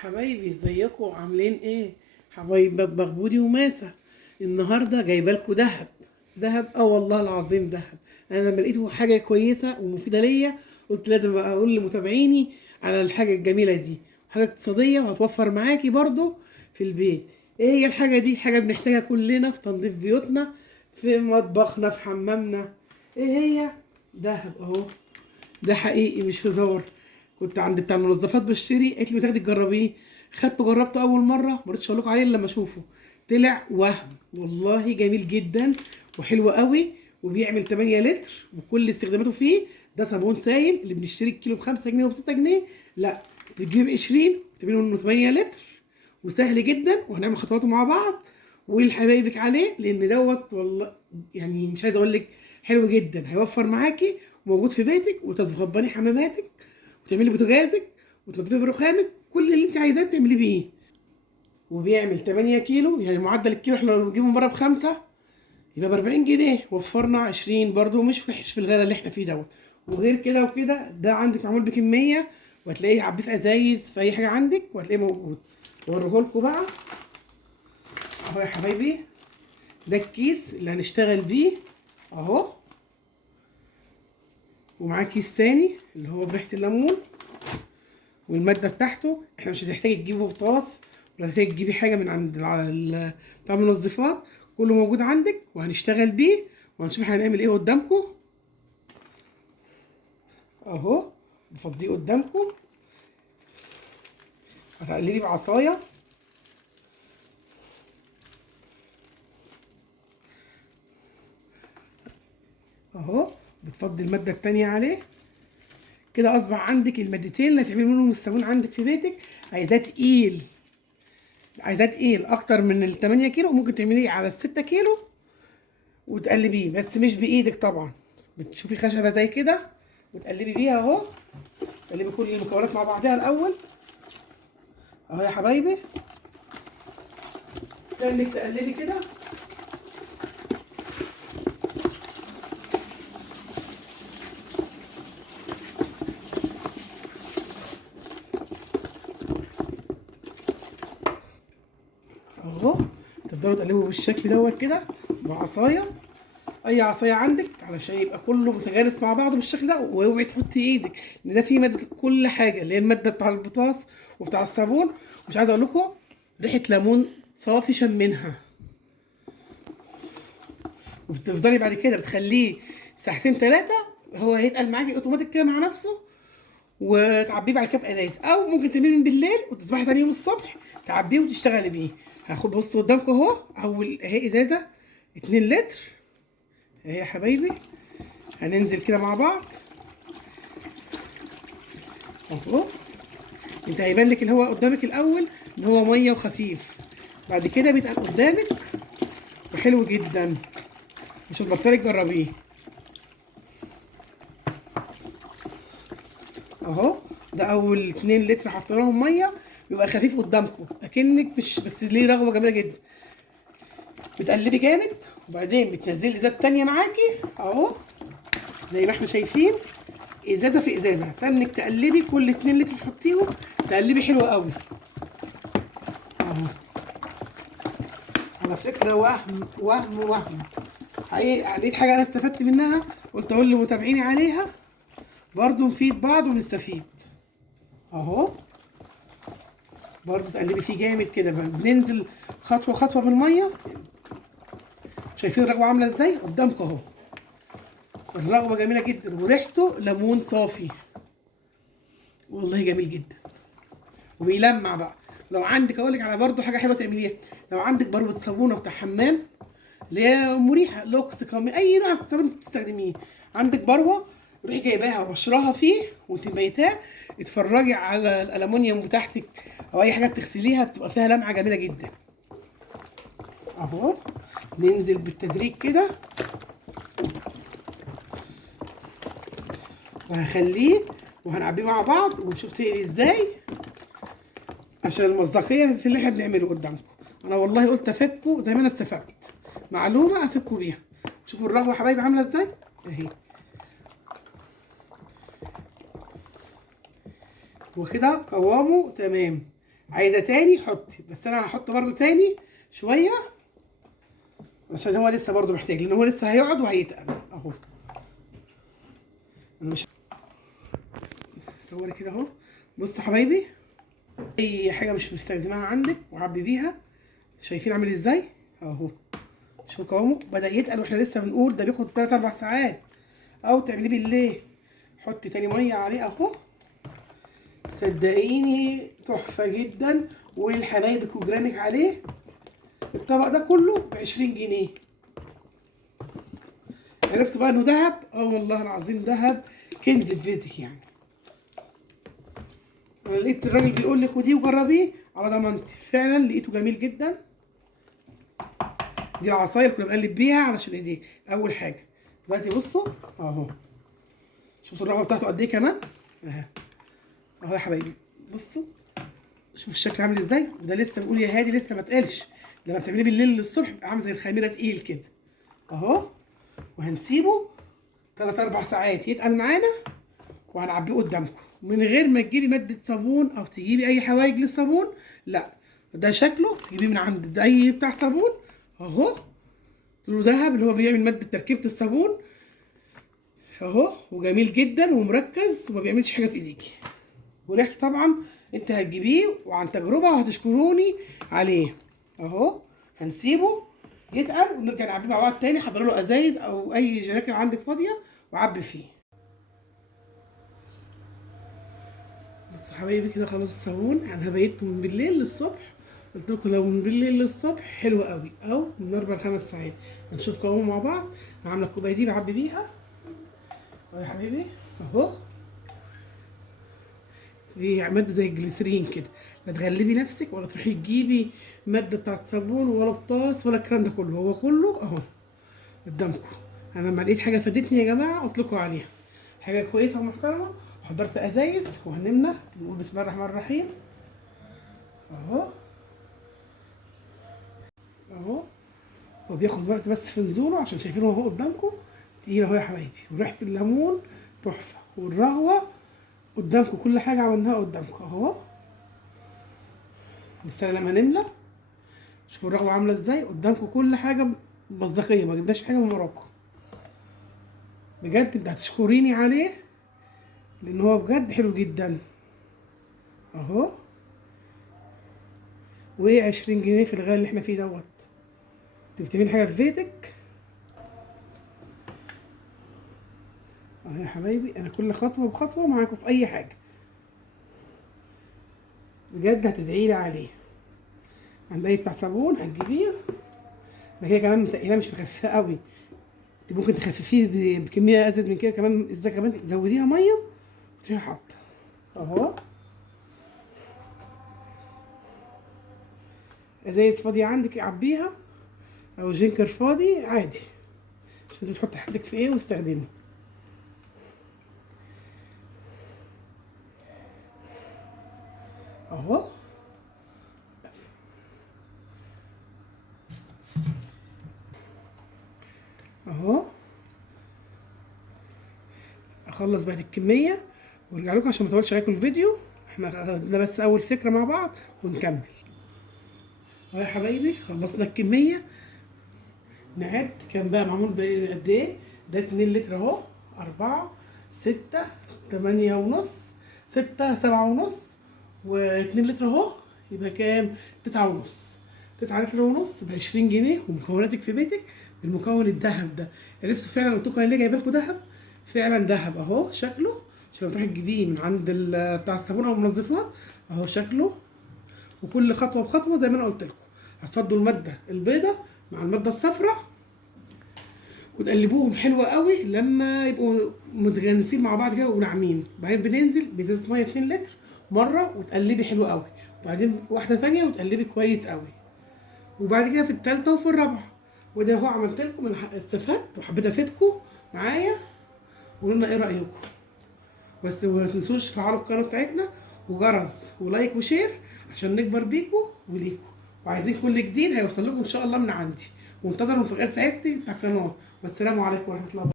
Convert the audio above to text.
حبايبي ازيكم عاملين ايه؟ حبايب مطبخ بودي وماسة. النهارده جايبه لكم دهب. دهب، والله العظيم دهب. انا لما لقيته حاجه كويسه ومفيده ليا قلت لازم بقى اقول لمتابعيني على الحاجه الجميله دي. حاجه اقتصاديه وهتوفر معاكي برضو في البيت. ايه هي الحاجه دي؟ حاجه بنحتاجها كلنا في تنظيف بيوتنا، في مطبخنا، في حمامنا. ايه هي؟ دهب اهو. ده حقيقي مش هزار. كنت عند بتاع المنظفات بشتري، قالت لي بتاخدي تجربيه. خدته جربته اول مره، ما رضيتش اقول لكم عليه الا لما اشوفه. طلع وهم والله جميل جدا وحلو قوي. وبيعمل 8 لتر وكل استخداماته فيه. ده صابون سائل اللي بنشتري الكيلو ب 5 جنيه وب 6 جنيه. لا، تجيبي ب 20 وتعملي منه 8 لتر. وسهل جدا وهنعمل خطواته مع بعض. وقولي لحبايبك عليه لان دوت والله. يعني مش عايزه اقول لك، حلو جدا هيوفر معاكي. وموجود في بيتك وتظبطي حماماتك وتعملي بوتاجازك وتنضفي برخامك، كل اللي انت عايزاه تعملي بيه. وبيعمل 8 كيلو، يعني معدل الكيلو احنا لو بنجيبه من بره بخمسة يبقى ب 40 جنيه، وفرنا 20 برضو، مش وحش في الغلا اللي احنا فيه دوت. وغير كده وكده ده عندك معمول بكميه، وهتلاقيه عبيه في ازايز في اي حاجه عندك وهتلاقيه موجود. اوريهولكوا بقى اهو يا حبايبي. ده الكيس اللي هنشتغل بيه اهو. ومعاه كيس تاني اللي هو بريحه الليمون. والماده بتاعته احنا مش هتحتاجي تجيبه بطاس ولا هتحتاجي تجيبي حاجه من عند بتاع المنظفات. كله موجود عندك وهنشتغل بيه. وهنشوف احنا هنعمل ايه قدامكم اهو. بفضيه قدامكم. هتقلبي بعصايه اهو. بتفضي الماده التانيه عليه. كده اصبح عندك المادتين اللي هتعملي منهم الصابون عندك في بيتك. عايزاه تقيل. عايزاه تقيل اكتر من ال 8 كيلو، ممكن تعمليه على ال 6 كيلو وتقلبيه، بس مش بايدك طبعا. بتشوفي خشبه زي كده وتقلبي بيها اهو. تقلبي كل المكونات مع بعضها الاول اهو يا حبايبي. انك تقلبي كده اهو. تفضلوا تقلبوا بالشكل دوت كده بعصايه. اي عصايه عندك علشان يبقى كله متجانس مع بعضه بالشكل ده. واوعي تحطي ايدك ان ده فيه ماده كل حاجه اللي هي الماده بتاع البطاطس وبتاع الصابون. مش عايزه اقول لكم ريحه ليمون صافي شمنها. وبتفضلي بعد كده بتخليه ساعتين ثلاثه. هو هيتقل معاكي اوتوماتيك كده مع نفسه. وتعبيه بعد كده في ازايز، او ممكن تعمليه من بالليل وتصبحي تاني يوم الصبح تعبيه وتشتغلي بيه. هاخد بص قدامكم اهو. اول اهي ازازه 2 لتر اهي يا حبايبي. هننزل كده مع بعض اهو. انت هيبان لك اللي هو قدامك الاول ان هو ميه وخفيف. بعد كده بيتقل قدامك وحلو جدا. مش هتبطلي تجربيه اهو. ده اول 2 لتر حطيناهم ميه. بيبقى خفيف قدامكم اكنك مش بس ليه رغوه جميله جدا. بتقلبي جامد وبعدين بتنزلي الازازه التانيه معاكي اهو. زي ما احنا شايفين، ازازه في ازازه. تنك تقلبي كل 2 لتر تحطيهم. تقلبي حلو قوي اهو. على فكره وهم وهم وهم. حقيقي لقيت حاجه انا استفدت منها قلت اقول لمتابعيني عليها. برضو نفيد بعض ونستفيد اهو. برضو تقلبي فيه جامد كده. بننزل خطوه خطوه بالميه. شايفين الرغوه عامله ازاي قدامكم اهو. الرغوه جميله جدا وريحته ليمون صافي. والله جميل جدا. وبيلمع بقى. لو عندك اقول لك على برضو حاجه حلوه تعمليها. لو عندك بربة صابونه بتاع حمام اللي هي مريحه لوكس كامي، اي نوع صابون بتستخدميه. عندك بروه، روحي جايباها وبشراها فيه وتبيتاه. اتفرجي على الالومنيوم بتاعتك او اي حاجه بتغسليها بتبقى فيها لمعه جميله جدا اهو. ننزل بالتدريج كده وهخليه وهنعبيه مع بعض ونشوف تقلي ازاي عشان المصداقيه في اللي احنا بنعمله قدامكم. انا والله قلت افيدكم زي ما انا استفدت. معلومه افيدكم بيها. شوفوا الرغوه يا حبايبي عامله ازاي اهي. وكده قوامه تمام. عايزه تاني حطي، بس انا هحط برضو تاني شويه عشان هو لسه برضو محتاج، لان هو لسه هيقعد وهيتقل اهو. انا مش صوري كده اهو. بصوا حبايبي، اي حاجه مش مستخدماها عندك وعبي بيها. شايفين عامل ازاي اهو؟ شوفوا قوامه بدا يتقل، واحنا لسه بنقول ده بياخد 3 4 ساعات. او تعمليه بالليل، حطي تاني ميه عليه اهو. صدقيني تحفه جدا، وقولي لحبايبك وجيرانك عليه. الطبق ده كله ب20 جنيه. عرفتوا بقى انه دهب؟ والله العظيم دهب، كنز في بيتك يعني. انا لقيت الراجل بيقول لي خديه وجربيه على ضمانتي، فعلا لقيته جميل جدا. دي العصايه اللي كنا بنقلب بيها علشان ايديه اول حاجه. دلوقتي بصوا اهو، شوفوا الرغوه بتاعته قد ايه كمان اهو يا حبايبي. بصوا شوفوا الشكل عامل ازاي، وده لسه بنقول يا هادي لسه ما اتقلش. لما بتعمليه بالليل للصبح بيبقى عامل زي الخميره تقيل كده اهو. وهنسيبه 3 4 ساعات يتقل معانا، وهنعبيه قدامكم من غير ما تجيبي ماده صابون او تجيبي اي حوايج للصابون. لا، ده شكله تجيبيه من عند اي بتاع صابون اهو. تقولوا دهب اللي هو بيعمل ماده تركيبه الصابون اهو، وجميل جدا ومركز وما بيعملش حاجه في ايديكي. وريحته طبعا انت هتجيبيه وعن تجربه وهتشكروني عليه اهو. هنسيبه يتقل ونرجع نعبيه مع بعض تاني. حضر له ازايز او اي جراكن عندك فاضيه وعبي فيه. بس يا حبايبي كده خلاص الصابون. انا هبيته من بالليل للصبح، قلت لكم لو من بالليل للصبح حلو قوي، او من 4 ل 5 ساعات. هنشوف قوامه مع بعض. انا عامله الكوبايه دي بعبي بيها اهو يا حبيبي اهو. دي ماده زي الجليسرين كده، لا تغلبي نفسك ولا تروحي تجيبي ماده بتاعت صابون ولا بطاس ولا الكلام ده كله. هو كله اهو قدامكم. انا لما لقيت حاجه فادتني يا جماعه قلت لكم عليها، حاجه كويسه ومحترمه. حضرت ازايز وهنملى. نقول بسم الله الرحمن الرحيم اهو اهو. هو بياخد وقت بس في نزوله عشان شايفينه اهو قدامكم تقيل اهو يا حبايبي. وريحه الليمون تحفه، والرهوه قدامكم، كل حاجه عملناها قدامكم اهو. لسه لما نملى شوفوا الرغوه عامله ازاي قدامكم، كل حاجه مصداقيه، ما جبناش حاجه من وراكم. بجد انت هتشكريني عليه لان هو بجد حلو جدا اهو. وايه 20 جنيه في الغالي اللي احنا فيه دوت. انت بتعملي حاجه في بيتك اهو يا حبايبي. انا كل خطوه بخطوه معاكم في اي حاجه، بجد هتدعيلي عليه. عند اي بتاع صابون هتجيبيه. ده هي كمان متقيله مش مخففه قوي، انت ممكن تخففيه بكميه ازيد من كده كمان. ازاي كمان تزوديها ميه وتروحي حاطه اهو. ازايز فاضيه عندك عبيها، او جينكر فاضي عادي عشان تحطي حاجتك في ايه واستخدمي اهو اهو. اخلص بقى الكميه وارجع لكم عشان ما اطولش عليكم الفيديو. احنا خدنا بس اول فكره مع بعض ونكمل اهو يا حبايبي. خلصنا الكميه. نعد كان بقى معمول بقد ايه. ده 2 لتر اهو، 4 6 8 ونص 6 7 ونص و2 لتر اهو. يبقى كام؟ 9 ونص. 9 لتر ونص ب20 جنيه، ومكوناتك في بيتك بالمكون الذهب ده. عرفتوا فعلا قلت لكم انا ليه جايبه لكم ذهب؟ فعلا ذهب اهو شكله. عشان تروحي تجيبيه من عند بتاع الصابون او المنظفات اهو شكله. وكل خطوه بخطوه زي ما انا قلت لكم. هتفضوا الماده البيضه مع الماده الصفراء وتقلبوهم حلوه قوي لما يبقوا متجانسين مع بعض كده وناعمين. بعدين بننزل بازازه ميه 2 لتر مره وتقلبي حلو قوي، وبعدين واحده ثانيه وتقلبي كويس قوي، وبعد كده في الثالثه وفي الرابعه. وده هو عملت لكم. انا استفدت وحبيت افيدكم معايا. قولوا لنا ايه رايكم. بس ما تنسوش تفعلوا القناه بتاعتنا وجرس ولايك وشير عشان نكبر بيكم وليكم. وعايزين كل جديد هيوصل لكم ان شاء الله من عندي. وانتظروا المفاجآت بتاعتي بتاع القناه. والسلام عليكم ورحمه الله.